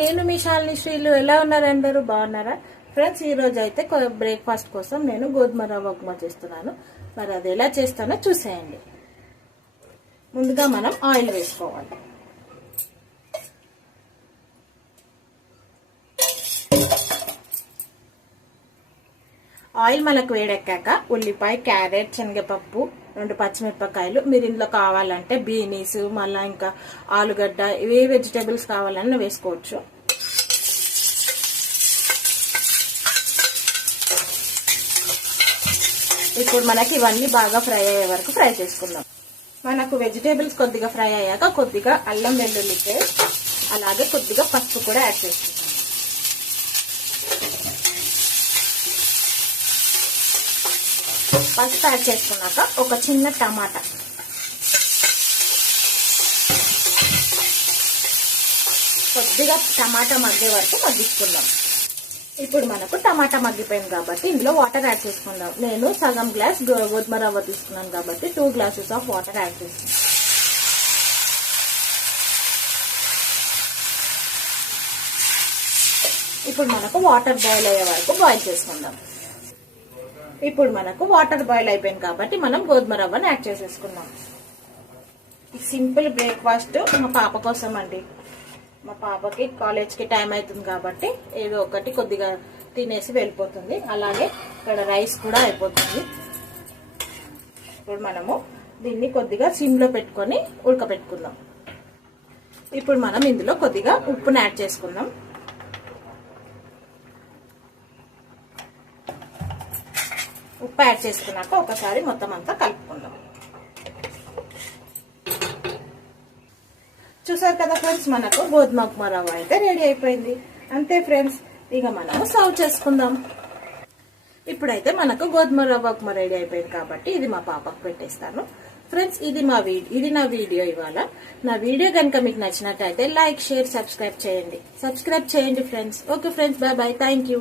నేను మీ శాలిని శ్రీలు. ఎలా ఉన్నారు అందరూ? బాగున్నారా ఫ్రెండ్స్? ఈ రోజు అయితే బ్రేక్ఫాస్ట్ కోసం నేను గోధుమ రవ్వ ఉప్మా చేస్తున్నాను. మరి అది ఎలా చేస్తానో చూసేయండి. ముందుగా మనం ఆయిల్ వేసుకోవాలి. ఆయిల్ మనకు వేడెక్కాక ఉల్లిపాయ, క్యారెట్, శనగపప్పు, 2 పచ్చిమిరపకాయలు, మీరు ఇందులో కావాలంటే బీనీస్, మళ్ళీ ఇంకా ఆలుగడ్డ, ఇవే వెజిటేబుల్స్ కావాలన్నా వేసుకోవచ్చు. ఇప్పుడు మనకి ఇవన్నీ బాగా ఫ్రై అయ్యే వరకు ఫ్రై చేసుకుందాం. మనకు వెజిటేబుల్స్ కొద్దిగా ఫ్రై అయ్యాక కొద్దిగా అల్లం వెల్లుల్లి పేస్ట్, అలాగే కొద్దిగా పసుపు కూడా యాడ్ చేసుకుందాం. పసుపు యాడ్ చేసుకున్నాక ఒక చిన్న టమాటా, కొద్దిగా టమాటా మగ్గే వరకు మగ్గించుకుందాం. ఇప్పుడు మనకు టమాటా మగ్గిపోయింది కాబట్టి ఇందులో వాటర్ యాడ్ చేసుకుందాం. నేను సగం గ్లాస్ గోధుమ రవ్వ తీసుకున్నాను కాబట్టి 2 గ్లాసెస్ ఆఫ్ వాటర్ యాడ్ చేసుకుందాం. ఇప్పుడు మనకు వాటర్ బాయిల్ అయ్యే వరకు బాయిల్ చేసుకుందాం. ఇప్పుడు మనకు వాటర్ బాయిల్ అయిపోయింది కాబట్టి మనం గోధుమ రవ్వను యాడ్ చేసేసుకుందాం. ఈ సింపుల్ బ్రేక్ఫాస్ట్ మా పాప కోసం అండి. మా పాపకి కాలేజ్కి టైం అవుతుంది కాబట్టి ఏదో ఒకటి కొద్దిగా తినేసి వెళ్ళిపోతుంది. అలాగే ఇక్కడ రైస్ కూడా అయిపోతుంది. ఇప్పుడు మనము దీన్ని కొద్దిగా సిమ్లో పెట్టుకొని ఉడకపెట్టుకుందాం. ఇప్పుడు మనం ఇందులో కొద్దిగా ఉప్పును యాడ్ చేసుకుందాం. ఉప్పు యాడ్ చేసుకున్నాక ఒకసారి మొత్తం అంతా కలుపుకుందాం. చూసారు కదా ఫ్రెండ్స్, మనకు గోధుమ ఉప్మా రవ్వ అయితే రెడీ అయిపోయింది. అంతే ఫ్రెండ్స్, ఇక మనము సర్వ్ చేసుకుందాం. ఇప్పుడైతే మనకు గోధుమ రవ్వ ఉప్మా రెడీ అయిపోయింది కాబట్టి ఇది మా పాపకు పెట్టేస్తాను. ఫ్రెండ్స్, ఇది నా వీడియో ఇవాళ. నా వీడియో కనుక మీకు నచ్చినట్టయితే లైక్, షేర్, సబ్స్క్రైబ్ చేయండి friends. Okay friends, bye bye, thank you.